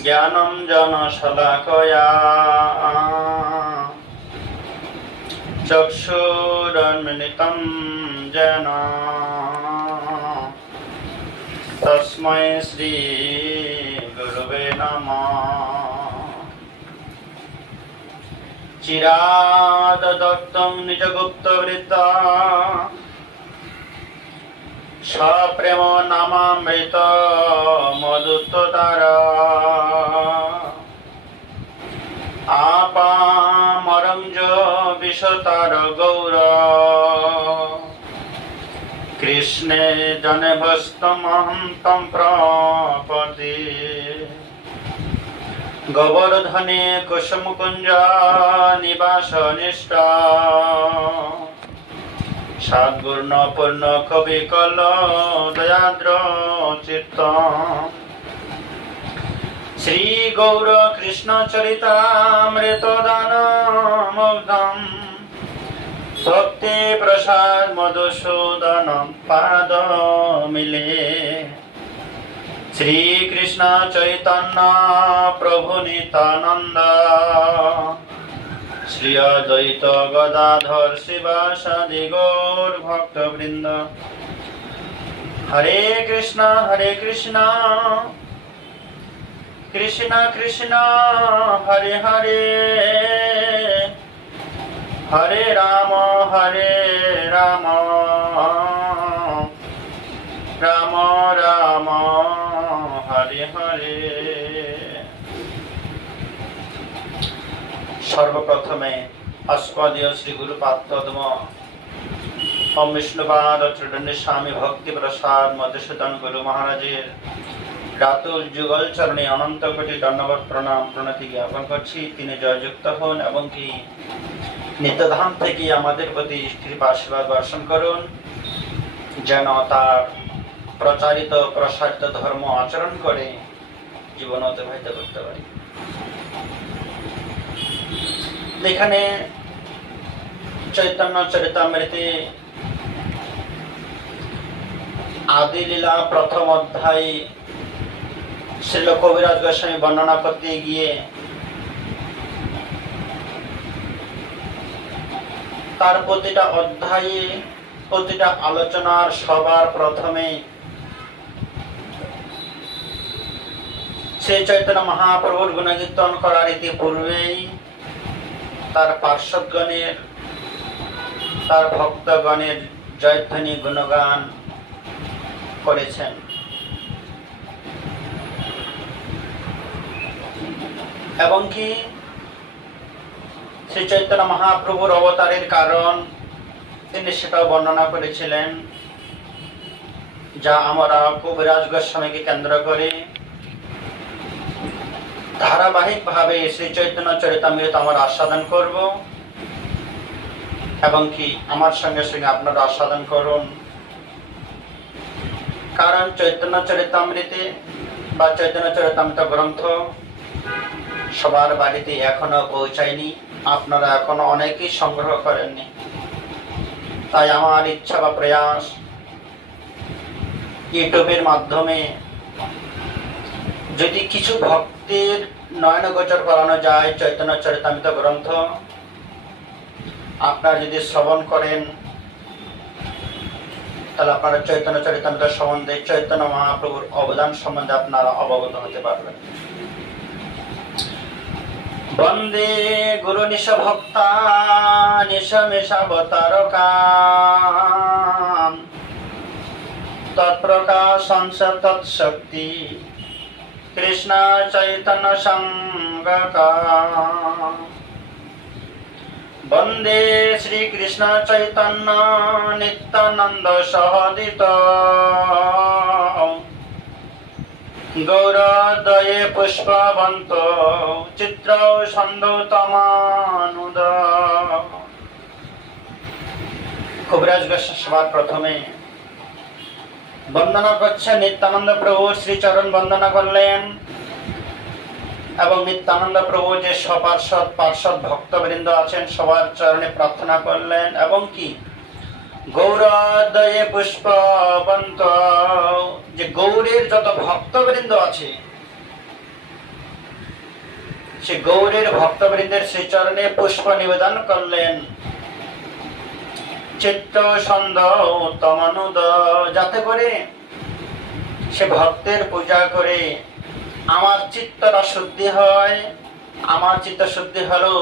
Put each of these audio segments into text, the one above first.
জ্ঞানম জনশলাকয়া চক্ষুরন্মিলিতং যেন তস্मै শ্রী গুরুবে নমঃ। চিরাদ দত্তং নিজগুপ্তবৃত্তা সপ্রেম নামামৃত মধুত্ততারা আপামরঞ্জ বিশতার গৌর কৃষ্ণে জনে ভস্তমহং তং প্রপদে। গোবর্ধনে কুসুমকুঞ্জ নিবাস নিষ্ঠা সদ্গুণ পূর্ণ কবি কল দয়াদ্র চিত্ত। শ্রী গৌর কৃষ্ণ চরিতামৃত দান মুগ্ধম ভক্তি প্রসাদ মধুসূদন পাদ মিলে। শ্রী কৃষ্ণ চৈতন্য প্রভু নিত্যানন্দ শ্রী অদ্বৈত গদাধর শিবাসাদি গৌর ভক্তবৃন্দ। হরে কৃষ্ণ কৃষ্ণ কৃষ্ণ হরে হরে, হরে রাম রাম রাম হরে হরে। সর্বপ্রথমে আস্পদীয় শ্রী গুরুপাত্তদম ওম বিষ্ণুপাদ চৈতন্য স্বামী ভক্তি প্রসাদ মধুসূদন গুরু মহারাজের রাতুল যুগল চরণে অনন্ত কোটি দণ্ডবত প্রণাম প্রণতি জ্ঞাপন করছি। তিনি জয়যুক্ত হন এবং কি নিত্যধাম থেকে আমাদের প্রতি কৃপা আশীর্বাদ বর্ষণ করুন, যেন তার প্রচারিত প্রসারিত ধর্ম আচরণ করে জীবন অতিবাহিত করতে পারি। এখানে চৈতন্য চরিতামৃতে আদি লীলা প্রথম অধ্যায় শ্রীল কবিরাজ গোস্বামী বর্ণনা করতে গিয়ে তার প্রতিটা অধ্যায়ে প্রতিটা আলোচনার সবার প্রথমে শ্রী চৈতন্য মহাপ্রভুর গুণকীর্তন করার ইতিপূর্বেই তার পার্শ্বদগণের তার ভক্তগণের জয়ধ্বনি গুণগান করেছেন। এবং কি শ্রী চৈতন্য মহাপ্রভুর অবতারের কারণ তিনি সেটাও বর্ণনা করেছিলেন, যা আমরা কবিরাজ গোস্বামীকে কেন্দ্র করে ধারাবাহিক ভাবে শ্রী চৈতন্য চরিতামৃত আমরা আস্বাদন করব এবং কি আমার সঙ্গে সঙ্গে আপনারা আস্বাদন করুন। কারণ চৈতন্য চরিতামৃতে বা চৈতন্য চরিতামৃত গ্রন্থ সবার বাড়িতে এখনো পৌঁছায়নি, আপনারা এখনো অনেকেই সংগ্রহ করেননি। তাই আমার ইচ্ছা বা প্রয়াস ইউটিউবের মাধ্যমে যদি কিছু ভক্তির নয়নগোচর করানো যায় চৈতন্য চরিতামৃত গ্রন্থ, আপনারা যদি শ্রবণ করেন তাহলে আপনারা চৈতন্য চরিতামৃত সম্বন্ধে চৈতন্য মহাপ্রভুর অবদান সম্বন্ধে আপনারা অবগত হতে পারবেন। বন্দে গুরু নিশ ভক্তা নিশ মেষাবতারকাম তৎপ্রকাশংস তৎশক্তি কৃষ্ণ চৈতন্য সঙ্গকা। বন্দে শ্রীকৃষ্ণ চৈতন্য নিত্যানন্দ সহোদিত গৌরদয়ে পুষ্পবন্ত চিত্র সন্দৌতমানুদ। কবিরাজ গোস্বামী সবার প্রথমে বন্দনা করছেন নিত্যানন্দ প্রভু শ্রীচরণ বন্দনা করলেন এবং নিত্যানন্দ প্রভু যে পার্শ্বদ ভক্তবৃন্দ আছেন সবার চরণে প্রার্থনা করলেন এবং কি গৌরদয়ে পুষ্পবন্ত যে গৌরের যত ভক্তবৃন্দ আছে সে গৌরের ভক্তবৃন্দের শ্রীচরণে পুষ্প নিবেদন করলেন। চিত্ত ছন্দ তমনুদ, যাতে করে সে ভক্তের পূজা করে আমার চিত্তটা শুদ্ধি হয়। আমার চিত্ত শুদ্ধি হলো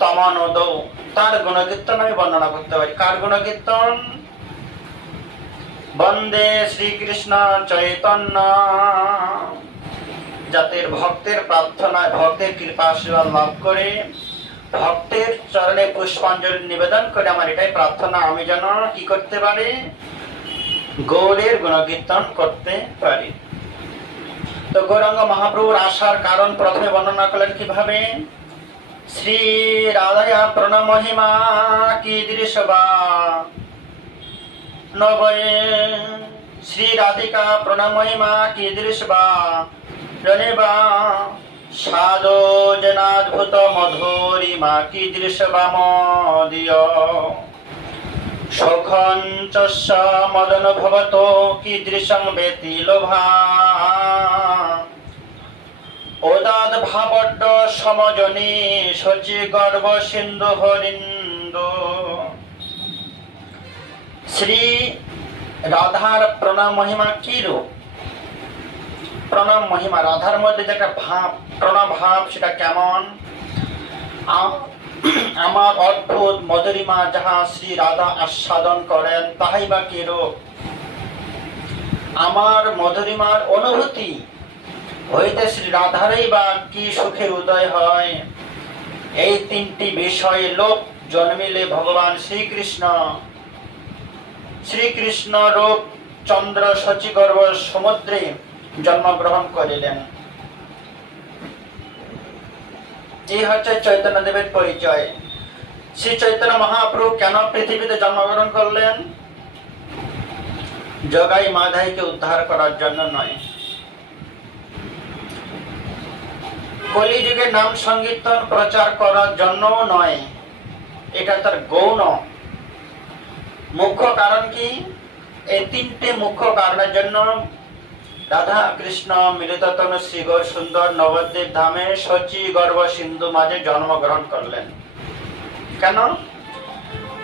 তমনুদ, তার গুণকীর্তন আমি বর্ণনা করতে পারি। কার গুণকীর্তন? বন্দে শ্রীকৃষ্ণ চৈতন্য, যাতে ভক্তের প্রার্থনায় ভক্তের কৃপা আশীর্বাদ লাভ করে ভক্তের চরণে পুষ্পাঞ্জলি নিবেদন করে আমার এটাই প্রার্থনা, আমি যেন কি করতে পারি? গৌরের গুণকীর্তন করতে পারি। তো গৌরাঙ্গ মহাপ্রভুর আসার কারণ প্রথমে বর্ণনা করলেন কিভাবে? শ্রী রাধায়া প্রণমহিমা কীদৃশ বা নবয়ে, শ্রী রাধিকা প্রণমহিমা কীদৃশ বা রণেবা সাধো জনাদ্ভুত মধুরিমা কীদৃশ বা মদীয় সখঞ্চস্য মদন ভবতো কীদৃশং বেতি লোভা ওদাদ ভাবড্ড সমজনী শচী গর্ব সিন্ধু হরিন্দু। শ্রী রাধার প্রণাম মহিমা কি রূপ? প্রণাম মহিমা, রাধার মধ্যে যে একটা ভাব, প্রণাম ভাব, সেটা কেমন? আমার অদ্ভুত মধুরিমা যাহা শ্রী রাধা আস্বাদন করেন তাহাই বা কি রূপ? আমার মধুরিমার অনুভূতি হইতে শ্রী রাধারই বা কি সুখের উদয় হয়। এই তিনটি বিষয়ে লোক জন্মিলে ভগবান শ্রীকৃষ্ণ রূপ চন্দ্র শচীগর্ভ সমুদ্রে জন্মগ্রহণ করিলেন। এই হচ্ছে চৈতন্যদেবের পরিচয়। শ্রী চৈতন্য মহাপ্রভু কেন পৃথিবীতে জন্মগ্রহণ করলেন? জগাই মাধাইকে উদ্ধার করার জন্য নয়, কলিযুগে নাম সংকীর্তন প্রচার করার জন্য নয়, এটা তার গৌণ। মুখ্য কারণ কি? এই তিনটে মুখ্য কারণের জন্য রাধা কৃষ্ণ মিলিত তনু শ্রী গৌর সুন্দর নবদ্বীপ ধামে শচী গর্ভ সিন্ধু মাঝে জন্মগ্রহণ করলেন। কেন?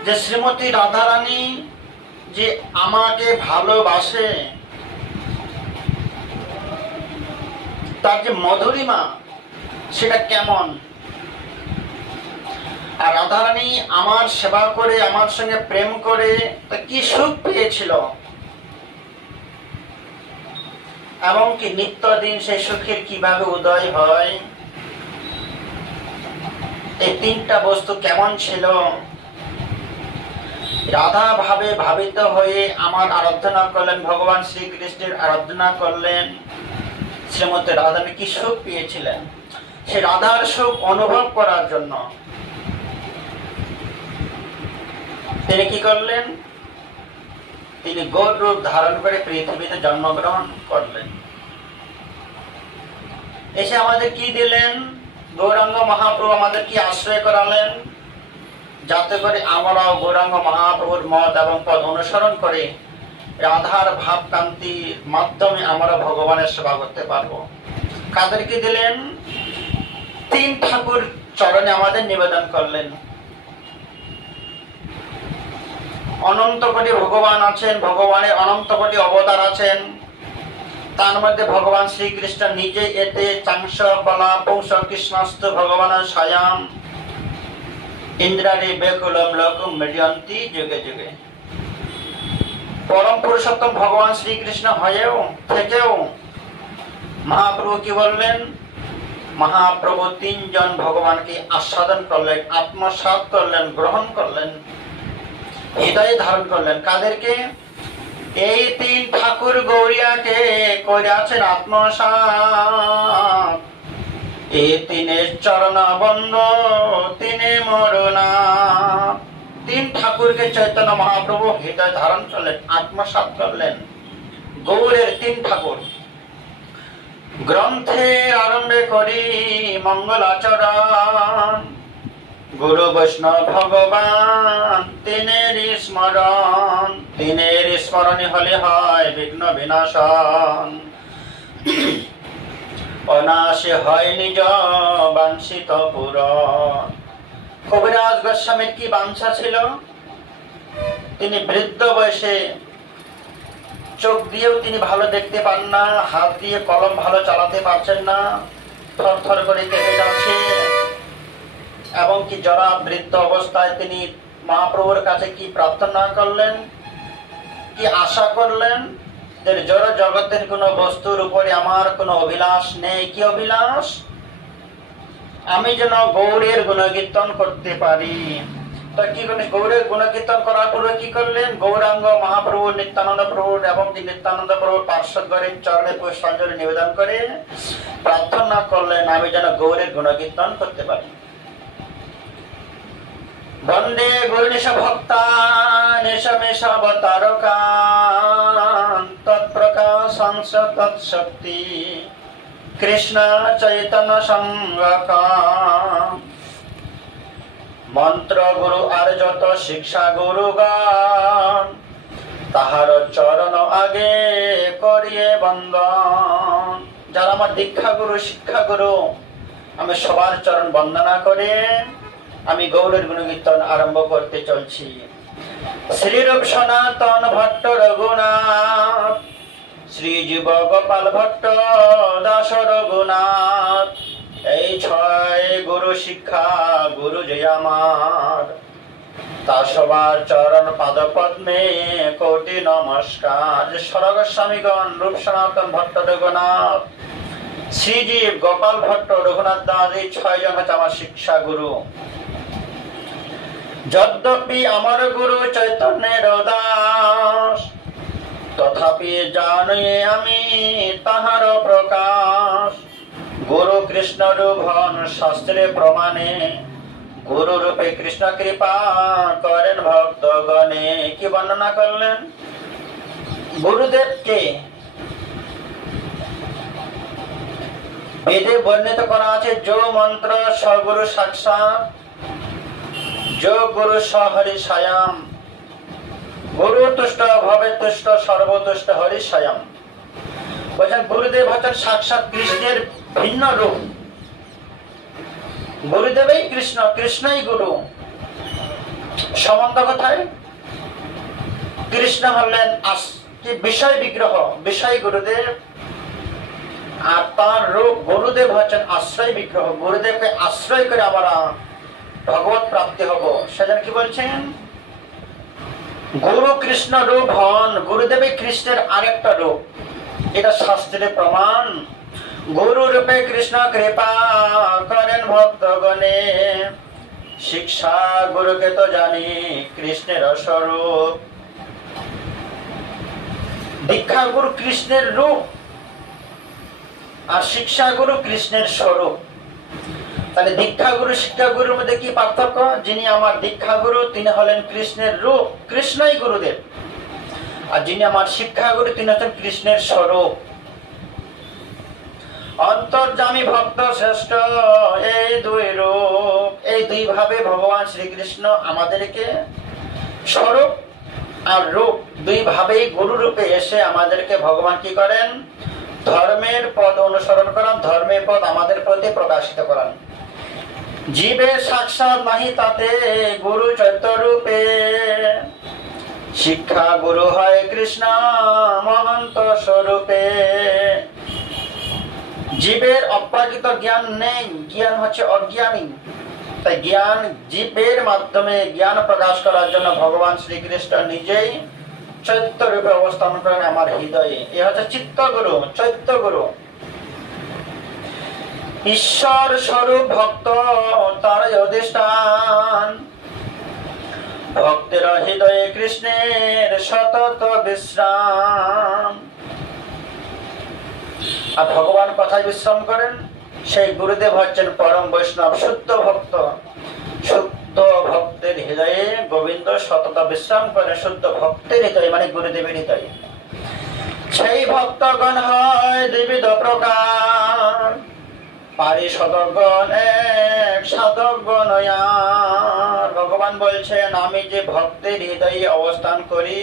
যে শ্রীমতী রাধারানী যে আমাকে ভালোবাসে, তার যে মধুরিমা সেটা কেমন? আর রাধারানী আমার সেবা করে আমার সঙ্গে প্রেম করে তা কি সুখ পেয়েছিল, এবং কি নিত্যদিন সেই সুখের কিভাবে উদয় হয়, এই তিনটা বস্তু কেমন ছিল? রাধা ভাবে ভাবিত হয়ে আমার আরাধনা করলেন, ভগবান শ্রীকৃষ্ণের আরাধনা করলেন। শ্রীমতী রাধারানী কি সুখ পেয়েছিলেন, সে রাধার সুখ অনুভব করার জন্য তিনি কি করলেন? তিনি গৌর রূপ ধারণ করে পৃথিবীতে জন্মগ্রহণ করলেন। এসে আমাদের কি দিলেন? গৌরাঙ্গ মহাপ্রভু আমাদের কি আশ্রয় করালেন, যাতে করে আমরাও গৌরাঙ্গ মহাপ্রভুর মত এবং পদ অনুসরণ করে রাধার ভাব কান্তির মাধ্যমে আমরা ভগবানের সেবা করতে পারবো। কাদেরকে দিলেন? তিন ঠাকুর চরণে আমাদের নিবেদন করলেন। অনন্ত কোটি ভগবান আছেন, ভগবানের অনন্ত কোটি অবতার আছেন, তার মধ্যে ভগবান শ্রীকৃষ্ণ নিজে এতে চাংস বলা পৌষ কৃষ্ণস্ত ভগবানের স্বয়ং ইন্দ্রারি বেকুলম লোকম মিডিয়ন্তি যুগে যুগে। পরম পুরুষোত্তম ভগবান শ্রীকৃষ্ণ হয়েও থেকেও মহাপ্রভু কি বললেন? মহাপ্রভু তিনজন ভগবানকে আস্বাদন করলেন, আত্মসাৎ করলেন, গ্রহণ করলেন, হৃদয়ে ধারণ করলেন। কাদেরকে? এই তিন ঠাকুর গৌরিয়াকে করিয়াছেন আত্মসাৎ। এই তিনের চরণ বন্ধ তিনে মরুনা। তিন ঠাকুরকে চৈতন্য মহাপ্রভু হৃদয় ধারণ করলেন, আত্মসাৎ করলেন। গৌরের তিন ঠাকুর গ্রন্থের আরম্ভে করি মঙ্গলাচরণ, গুরু বৈষ্ণব ভগবান তিনের স্মরণ, তিনের স্মরণে হলে হয় বিঘ্ন বিনাশন। অনাশে হয় নিজ বাঞ্ছিত পূরণ। কবিরাজ গোস্বামীর কি বাঞ্ছা ছিল? তিনি বৃদ্ধ বয়সে, চোখ দিয়েও তিনি ভালো দেখতে পান না, হাত দিয়ে কলম ভালো চালাতে পারছেন না, থরথর করে কেঁপে যাচ্ছে। এবং কি যারা বৃদ্ধ অবস্থায় তিনি মহাপ্রভুর কাছে কি প্রার্থনা করলেন, কি আশা করলেন? জড় জগতের কোন বস্তুর উপরে আমার কোন অভিলাষ নেই। কি অভিলাষ? আমি যেন গৌরের গুণকীর্তন করতে পারি। তো কি করলেন? গৌরের গুণকীর্তন করার পরে কি করলেন? গৌরাঙ্গ মহাপ্রভু নিত্যানন্দ প্রভু এবং নিত্যানন্দ প্রভুর পার্শ্বদ্বরের চরণে পুষ্পাঞ্জলি নিবেদন করে প্রার্থনা করলেন আমি যেন গৌরের গুণকীর্তন করতে পারি। বন্দে গুরুনিশ ভক্তা নিশমেশ অবতারকান তৎপ্রকাশাংশ তৎশক্তি কৃষ্ণ চৈতন্য সঙ্গকাম। মন্ত্র গুরু আর যত শিক্ষা গুরুগণ তাহার চরণ আগে করিয়ে বন্দন। যারা আমার দীক্ষা গুরু শিক্ষা গুরু, আমি সবার চরণ বন্দনা করে আমি গৌরের গুণকীর্তন আরম্ভ করতে চলছি। শ্রীরূপ সনাতন ভট্ট রঘুনাথ, শ্রীজীব গোপাল ভট্ট দাস রঘুনাথ, এই 6 গুরু শিক্ষা গুরু যে আমার, তা সবার চরণ পাদ পদ্মে কোটি নমস্কার। যে সরগোস্বামীগণ, রূপ সনাতন ভট্ট রঘুনাথ, শ্রীজীব গোপাল ভট্ট রঘুনাথ দাস, এই 6 জন হচ্ছে আমার শিক্ষা গুরু। যদ্যপি আমার গুরু চৈতন্যের দাস, তথাপি জানি আমি তাহার প্রকাশ। গুরু কৃষ্ণ রূপন শাস্ত্রে প্রমাণে, গুরু রূপে কৃষ্ণ কৃপা করেন ভক্তগণে। কি বর্ণনা করলেন? গুরুদেবকে বেদে বর্ণিত করা আছে, যো মন্ত্র সগুরু সাক্ষাৎ, যো গুরু সহরি স্বয়ং, গুরু তুষ্ট ভবে তুষ্ট সর্বতুষ্ট হরি স্বয়ং। বলছেন গুরুদেব হচ্ছেন সাক্ষাৎ কৃষ্ণের ভিন্ন রূপ। গুরুদেবই কৃষ্ণ, কৃষ্ণই গুরু। সম্বন্ধ কোথায়? কৃষ্ণ হলেন বিষয় বিগ্রহ, বিষয় গুরুদেব, আর তার রূপ গুরুদেব হচ্ছেন আশ্রয় বিগ্রহ। গুরুদেবকে আশ্রয় করে আমরা ভগবত প্রাপ্তি হব। সেজন্য কি বলছেন? গুরু কৃষ্ণ রূপ হন, গুরুদেবী কৃষ্ণের আরেকটা রূপ, এটা শাস্ত্রে প্রমাণ। গুরু রূপে কৃষ্ণ কৃপা করেন ভক্তগণে, শিক্ষা গুরুকে তো জানি কৃষ্ণের স্বরূপ। দীক্ষা গুরু কৃষ্ণের রূপ আর শিক্ষা গুরু কৃষ্ণের স্বরূপ। তাহলে দীক্ষা গুরু শিক্ষা গুরুর মধ্যে কি পার্থক্য? যিনি আমার দীক্ষা গুরু তিনি হলেন কৃষ্ণের রূপ, কৃষ্ণই গুরুদেব। আর যিনি আমার শিক্ষা গুরু তিনি হচ্ছেন কৃষ্ণের স্বরূপ। অন্তর্যামী ভক্ত শ্রেষ্ঠ এই 2 রূপ, এই 2 ভাবে ভগবান শ্রীকৃষ্ণ আমাদেরকে স্বরূপ আর রূপ 2 ভাবেই গুরু রূপে এসে আমাদেরকে ভগবান কি করেন? ধর্মের পদ অনুসরণ করান, ধর্মের পদ আমাদের প্রতি প্রকাশিত করান। জীবে সাক্ষাৎ নাহি তাতে গুরু চৈত্য রূপে, শিক্ষা গুরু হয় কৃষ্ণ মহন্ত স্বরূপে। জীবের অপ্রাকৃত জ্ঞান নেই, জ্ঞান হচ্ছে অজ্ঞানী। তাই জ্ঞান জীবের মাধ্যমে জ্ঞান প্রকাশ করার জন্য ভগবান শ্রীকৃষ্ণ নিজেই চৈত্য রূপে অবস্থান করেন আমার হৃদয়ে। এ হচ্ছে চিত্ত গুরু, চৈত্য গুরু। ঈশ্বর স্বরূপ ভক্ত তার অধিষ্ঠান, ভক্তের হৃদয়ে কৃষ্ণের সতত বিশ্রাম। আর ভগবান কথায় বিশ্রাম করেন, সেই গুরুদেব হচ্ছেন পরম বৈষ্ণব, শুদ্ধ ভক্ত। শুদ্ধ ভক্তের হৃদয়ে গোবিন্দ সতত বিশ্রাম করে, শুদ্ধ ভক্তের হৃদয়ে মানে গুরুদেবের হৃদয়ে। সেই ভক্তগণ হয় দ্বিবিধ প্রকার, পারিষদগণ এক, সাধকগণ আর। ভগবান বলছেন আমি যে ভক্তের হৃদয়ে অবস্থান করি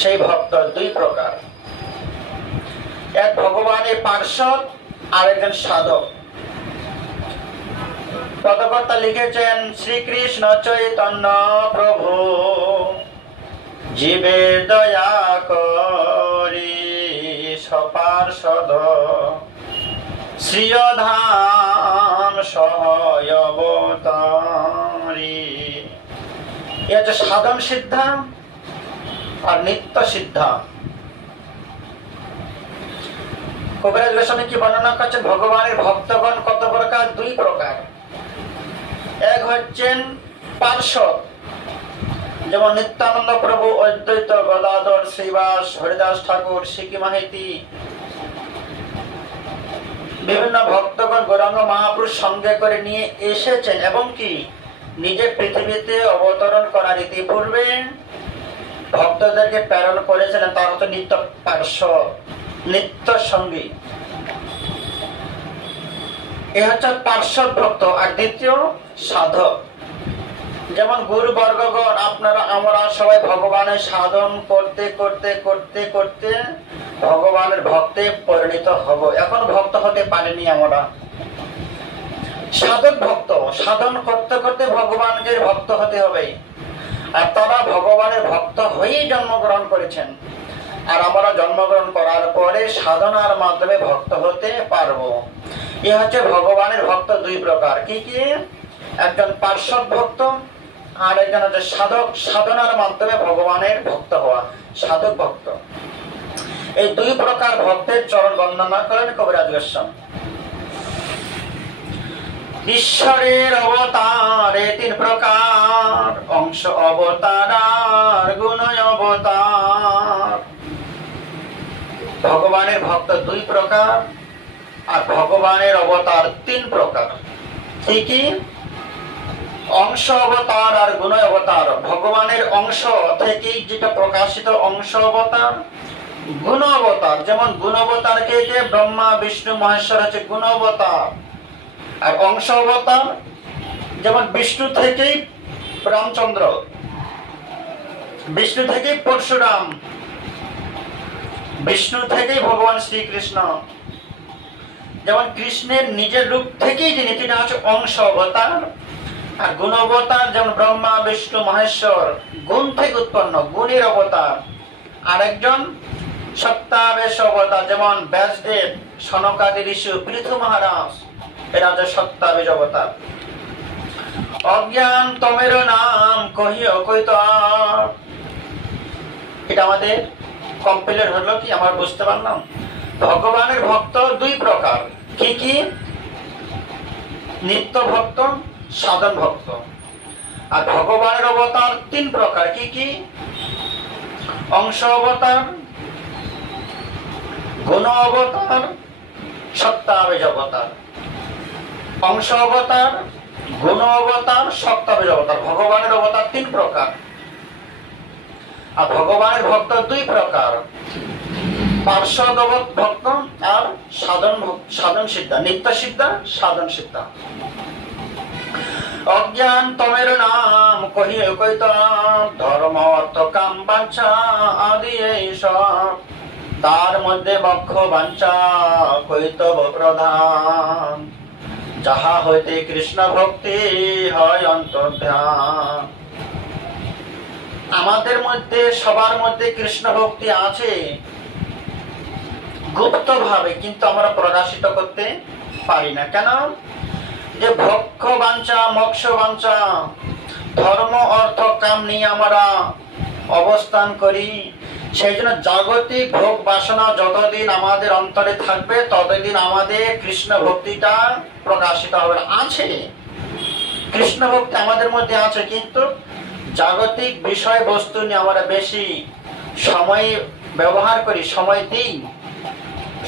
সেই ভক্ত 2 প্রকার। এক ভগবানের পার্ষদ, আরেকজন সাধক। পদকর্তা লিখেছেন, শ্রীকৃষ্ণ চৈতন্য প্রভু জীবে দয়া করি সপার্ষদ শ্রীয়ধাম সহয়বতারি। এ হচ্ছে সাধন সিদ্ধা আর নিত্য সিদ্ধা। কবিরাজ গোস্বামী কি বর্ণনা করছেন? ভগবানের ভক্তগণ কত প্রকার? দুই প্রকার। এক হচ্ছেন পার্শ্বদ, যেমন নিত্যানন্দ প্রভু, অদ্বৈত গদাধর, শ্রীবাস, হরিদাস ঠাকুর, সিকি মাহিতি, বিভিন্ন ভক্তগণ গৌরাঙ্গ মহাপুরুষ সঙ্গে করে নিয়ে এসেছেন এবং কি নিজে পৃথিবীতে অবতরণ করার ইতিপূর্বে ভক্তদেরকে প্রেরণ করেছিলেন। তার হচ্ছে নিত্য পার্শ্বদ, নিত্য সঙ্গী। এ হচ্ছে পার্শ্বদ ভক্ত। আর দ্বিতীয় সাধক, যেমন গুরু বর্গগণ, আপনারা আমরা সবাই ভগবানের সাধন করতে করতে করতে করতে ভগবানের ভক্তে পরিণত হব। এখন ভক্ত হতে পারিনি আমরা। সাধক ভক্ত, সাধন করতে করতে ভগবানের ভক্ত হতে হবে। আর তারা ভগবানের ভক্ত হয়েই জন্মগ্রহণ করেছেন। আর আমরা জন্মগ্রহণ করার পরে সাধনার মাধ্যমে ভক্ত হতে পারবো। এ হচ্ছে ভগবানের ভক্ত দুই প্রকার। কি কি? একজন পার্শ্বদ ভক্ত আর একজন হচ্ছে সাধক, সাধনার মাধ্যমে ভগবানের ভক্ত হওয়া, সাধক ভক্ত। এই দুই প্রকার ভক্তের চরণ বর্ণনা করেন কবিরাজ গোস্বামী। ঈশ্বরের অবতারে তিন প্রকার, অংশ অবতার আর গুণ অবতার। ভগবানের ভক্ত দুই প্রকার আর ভগবানের অবতার তিন প্রকার। কি? অংশ অবতার আর গুণ অবতার। ভগবানের অংশ থেকেই যেটা প্রকাশিত অংশ অবতার, গুণ অবতার। যেমন গুণ অবতার কে? ব্রহ্মা বিষ্ণু মহেশ্বর হচ্ছে গুণ অবতার। আর অংশ অবতার যেমন বিষ্ণু থেকেই রামচন্দ্র, বিষ্ণু থেকেই পরশুরাম, বিষ্ণু থেকেই ভগবান শ্রীকৃষ্ণ। যেমন কৃষ্ণের নিজের রূপ থেকেই যিনি, তিনি হচ্ছে অংশ অবতার। আর গুণ অবতার যেমন ব্রহ্মা বিষ্ণু মহেশ্বর, গুণ থেকে উৎপন্ন, গুণের অবতার। আরেকজন সত্তাবেশ অবতার, যেমন ব্যাসদেব, সনকাদি ঋষি, পৃথু মহারাজ, এরা হচ্ছে সত্তাবেশ অবতার। অজ্ঞান তমের নাম কহিও কইত। এটা আমাদের কমপ্লিট হলো কি? আমরা বুঝতে পারলাম ভগবানের ভক্ত দুই প্রকার। কি কি? নিত্য ভক্ত, সাধন ভক্ত। আর ভগবানের অবতার তিন প্রকার। কি কি? অংশ অবতার, গুণ অবতার, সত্তাবেশ অবতার। অংশ অবতার, গুণ অবতার, সত্তাবেশ অবতার। ভগবানের অবতার তিন প্রকার আর ভগবানের ভক্ত দুই প্রকার, পার্শ্বদ ভক্ত আর সাধন সিদ্ধা, নিত্য সিদ্ধা, সাধন সিদ্ধা। অজ্ঞান তমের নাম কহিয়ে কইতাম, ধর্ম অর্থ কাম বাঞ্ছা আদি এইসব, তার মধ্যে বক্ষ বাঞ্ছা কইতব প্রধান, যাহা হইতে কৃষ্ণ ভক্তি হয় অন্তর্ধান। আমাদের মধ্যে সবার মধ্যে কৃষ্ণ ভক্তি আছে গুপ্ত ভাবে, কিন্তু আমরা প্রকাশিত করতে পারি না। কেন? যে ভক্ষ বাঞ্ছা, মোক্ষ বাঞ্ছা, ধর্ম অর্থ কাম নিয়ে আমরা অবস্থান করি। সেই জন্য জাগতিক ভোগ বাসনা যতদিন আমাদের অন্তরে থাকবে ততদিন আমাদের কৃষ্ণ ভক্তিটা প্রকাশিত হবে না। আছে কৃষ্ণ ভক্তি আমাদের মধ্যে আছে, কিন্তু জাগতিক বিষয় বস্তু নিয়ে আমরা বেশি সময় ব্যবহার করি, সময় দিই,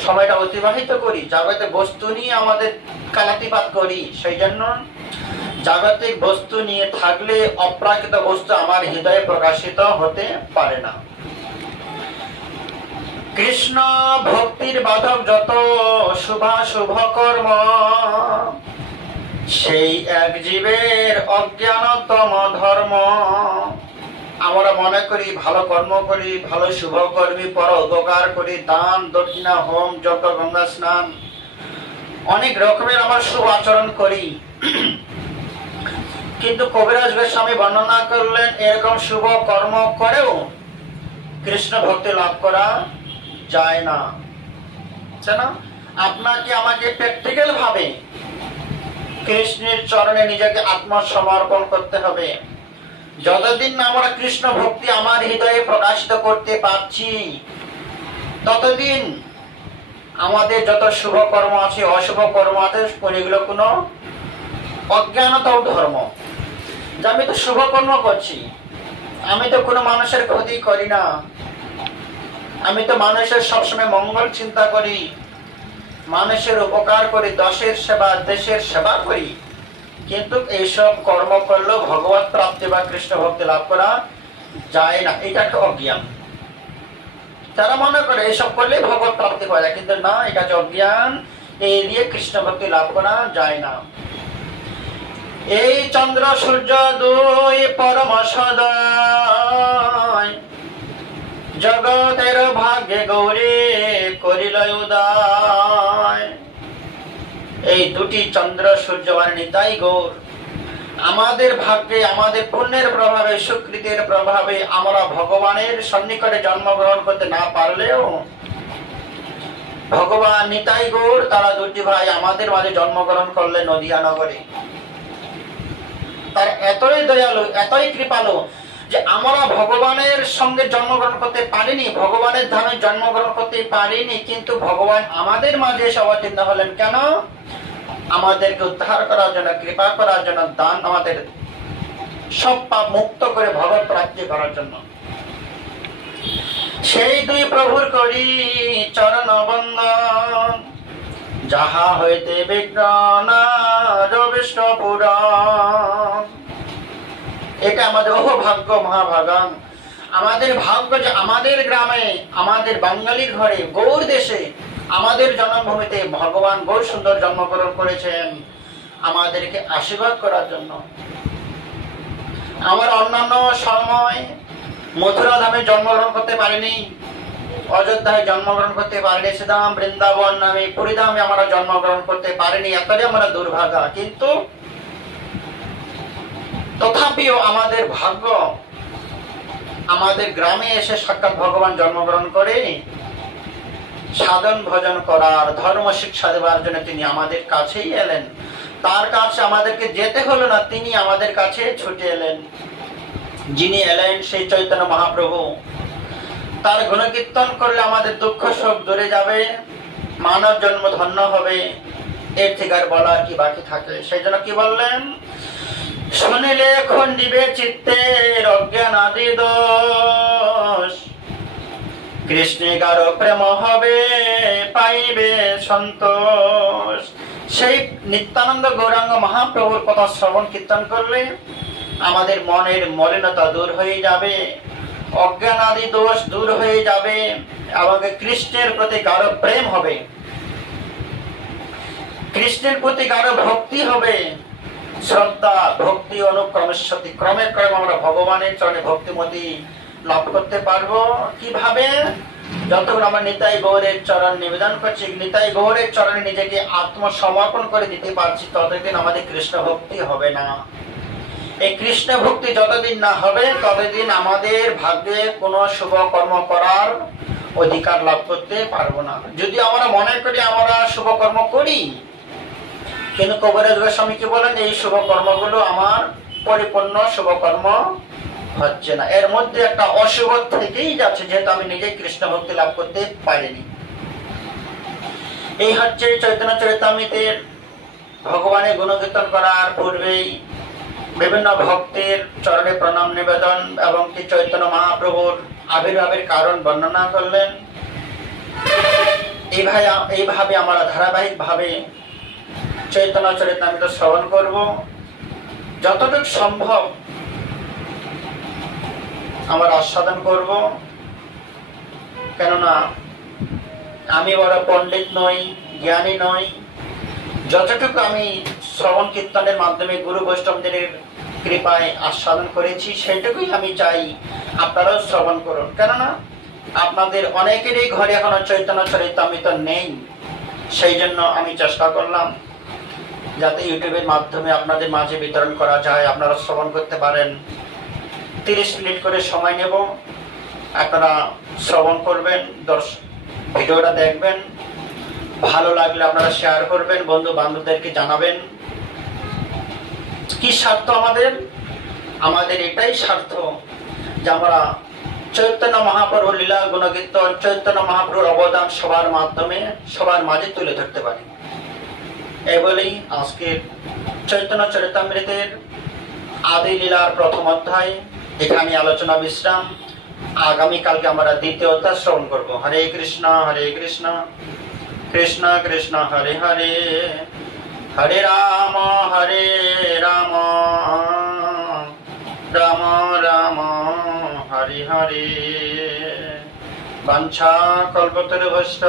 সময়টা অতিবাহিত করি, জাগতিক বস্তু নিয়ে আমাদের কালাতিপাত করি। সেই জন্য জাগতিক বস্তু নিয়ে থাকলে অপ্রাকৃত বস্তু আমার হৃদয়ে প্রকাশিত হতে পারে না। কৃষ্ণ ভক্তির বাধক যত শুভাশুভ কর্ম, সেই এক জীবের অজ্ঞানতম ধর্ম। আমরা মনে করি ভালো কর্ম করি, ভালো শুভ কর্মী, পর উপকার করি, দান দক্ষিণা, হোম যজ্ঞ, গঙ্গা স্নান, অনেক রকমের আমরা শুভ আচরণ করি, কিন্তু কবিরাজ গোস্বামী বর্ণনা করলেন এরকম শুভ কর্ম করেও কৃষ্ণ ভক্তি লাভ করা যায় না। আপনাকে আমাকে প্র্যাকটিক্যাল ভাবে কৃষ্ণের চরণে নিজেকে আত্মসমর্পণ করতে হবে। যতদিন না আমরা কৃষ্ণ ভক্তি আমার হৃদয়ে প্রকাশিত করতে পারছি, ততদিন আমাদের যত শুভ কর্ম আছে অশুভ কর্ম আছে এগুলো কোনো অজ্ঞানতাও ধর্ম। যে আমি তো শুভ কর্ম করছি, আমি তো কোনো মানুষের ক্ষতি করি না, আমি তো মানুষের সবসময় মঙ্গল চিন্তা করি, মানুষের উপকার করি, দশের সেবা দেশের সেবা করি, কিন্তু এইসব কর্ম করলেও ভগবত প্রাপ্তি বা কৃষ্ণ ভক্তি লাভ করা যায় না। এটা একটা অজ্ঞান। তারা মনে করে এইসব করলে ভগবত প্রাপ্তি পাওয়া যায়, কিন্তু না, এটা হচ্ছে অজ্ঞান। এই দিয়ে কৃষ্ণ ভক্তি লাভ করা যায় না। এই চন্দ্র সূর্য দুই পরম সদয়, জগতের ভাগ্যে গৌরী করিল উদয়। এই দুটি চন্দ্র সূর্য মানে নিতাই গৌর। আমাদের ভাগ্যে আমাদের পুণ্যের প্রভাবে সুকৃতির প্রভাবে আমরা ভগবানের সন্নিকটে জন্মগ্রহণ করতে না পারলেও ভগবান নিতাই গৌর তারা দুটি ভাই আমাদের মাঝে জন্মগ্রহণ করলে নদিয়া নগরে। তার এতই দয়ালু, এতই কৃপালু যে আমরা ভগবানের সঙ্গে জন্মগ্রহণ করতে পারিনি, ভগবানের ধামে জন্মগ্রহণ করতে পারিনি, কিন্তু ভগবান আমাদের মাঝে এসে অবতীর্ণ হলেন। কেন? আমাদেরকে উদ্ধার করার জন্য, কৃপা করার জন্য, দান আমাদের সব পাপ মুক্ত করে ভগবত প্রাপ্তি করার জন্য। সেই দুই প্রভুর করি চরণ বন্দন, যাহা হইতে বিঘ্ন না বিষ্ণু পুরাণ। এটা আমাদের ভাগ্য, মহাভাগান। আমাদের ভাগ্য যে আমাদের গ্রামে, আমাদের বাঙালির ঘরে, গৌর দেশে, আমাদের জন্মভূমিতে ভগবান গৌর সুন্দর জন্মগ্রহণ করেছেন আমাদেরকে আশীর্বাদ করার জন্য। আমার অন্যান্য সময় মথুরা ধামে জন্মগ্রহণ করতে পারিনি, অযোধ্যায় জন্মগ্রহণ করতে পারিনি, শ্রীধাম বৃন্দাবন নামে পুরীধামে আমরা জন্মগ্রহণ করতে পারিনি, এতটাই আমরা দুর্ভাগা। কিন্তু তথাপিও আমাদের ভাগ্য আমাদের গ্রামে এসে সাক্ষাৎ ভগবান জন্মগ্রহণ করে সাধন ভজন করার, ধর্ম শিক্ষা দেওয়ার জন্য তিনি আমাদের কাছেই এলেন। তার কাছে আমাদেরকে যেতে হলো না, তিনি আমাদের কাছে ছুটে এলেন। যিনি এলেন সেই চৈতন্য মহাপ্রভু। তার গুণকীর্তন করলে আমাদের দুঃখ শোক দূরে যাবে, মানব জন্ম ধন্য হবে। এর থেকে আর বলার কি বাকি থাকে? সেই জন্য কি বললেন? শুনিলে খণ্ডিবে চিত্তের অজ্ঞান আদি দোষ, কৃষ্ণে গারো প্রেম হবে পাইবে সন্তোষ। সেই নিত্যানন্দ গৌরাঙ্গ মহাপ্রভুর কথা শ্রবণ কীর্তন করলে আমাদের মনের মলিনতা দূর হয়ে যাবে, অজ্ঞান আদি দোষ দূর হয়ে যাবে, এবং কৃষ্ণের প্রতি গাঢ় প্রেম হবে, কৃষ্ণের প্রতি গাঢ় ভক্তি হবে, শ্রদ্ধা ভক্তি অনুক্রমেশ্বতী। ক্রমে ক্রমে আমরা ভগবানের চরণে ভক্তিমতি লাভ করতে পারবো। কিভাবে? যতক্ষণ আমরা নিতাই গৌরের চরণ নিবেদন করছি, নিতাই গৌরের চরণে নিজেকে আত্মসমর্পণ করে দিতে পারছি, ততদিন আমাদের কৃষ্ণ ভক্তি হবে না। এই কৃষ্ণ ভক্তি যতদিন না হবে ততদিন আমাদের ভাগ্যে কোনো শুভ কর্ম করার অধিকার লাভ করতে পারবো না। যদি আমরা মনে করি আমরা শুভ কর্ম করি, কিন্তু কবিরাজ গোস্বামী কি বলেন? এই শুভ কর্মগুলো আমার পরিপূর্ণ শুভ কর্ম হচ্ছে না, এর মধ্যে একটা অশুভ থেকেই যাচ্ছে, যেহেতু আমি নিজে কৃষ্ণ ভক্তি লাভ করতে পারিনি। এই হচ্ছে চৈতন্য চরিতামৃতের ভগবানের গুণকীর্তন করার পূর্বেই বিভিন্ন ভক্তের চরণে প্রণাম নিবেদন এবং কি চৈতন্য মহাপ্রভুর আবির্ভাবের কারণ বর্ণনা করলেন। এইভাবে আমরা ধারাবাহিক ভাবে চৈতন্য চরিতামৃত শ্রবণ করব। যতটুকু সম্ভব আমরা আস্বাদন করব, কেননা আমি বড় পণ্ডিত নই, জ্ঞানী নই। যতটুকু আমি শ্রবণ কীর্তনের মাধ্যমে গুরু বৈষ্ণবদের কৃপায় আস্বাদন করেছি, সেটুকুই আমি চাই আপনারাও শ্রবণ করুন। কেননা আপনাদের অনেকেরই ঘরে এখনো চৈতন্য চরিতামৃত নেই, সেই জন্য আমি চেষ্টা করলাম যাতে ইউটিউবের মাধ্যমে আপনাদের মাঝে বিতরণ করা যায়, আপনারা শ্রবণ করতে পারেন। 30 মিনিট করে সময় নেব, আপনারা শ্রবণ করবেন, ভিডিওটা দেখবেন, ভালো লাগলে আপনারা শেয়ার করবেন, বন্ধু বান্ধবদেরকে জানাবেন। কি স্বার্থ আমাদের? আমাদের এটাই স্বার্থ যে আমরা চৈতন্য মহাপ্রভুর লীলা গুণকীর্তন, চৈতন্য মহাপ্রভুর অবদান সবার মাধ্যমে সবার মাঝে তুলে ধরতে পারি। এই বলেই আজকে চৈতন্য চরিতামৃতের আদি লীলার প্রথম অধ্যায় এখানে আলোচনা বিশ্রাম। আগামীকালকে আমরা দ্বিতীয় অধ্যায় শ্রবণ করব। হরে কৃষ্ণ কৃষ্ণ কৃষ্ণ হরে হরে, হরে রাম রাম রাম হরে হরে। বাঞ্ছা কল্পতরুভ্যশ্চ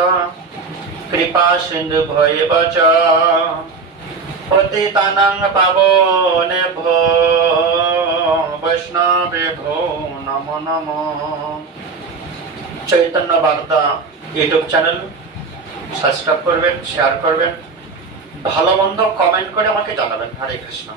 কৃপা সিন্ধু ভয়েব চ পতিতানাং পাবনেভ্যো বৈষ্ণবেভ্যো নমো নমো। চৈতন্য বার্তা ইউটিউব চ্যানেল সাবস্ক্রাইব করবেন, শেয়ার করবেন, ভালো মন্দ কমেন্ট করে আমাকে জানাবেন। হরে কৃষ্ণ।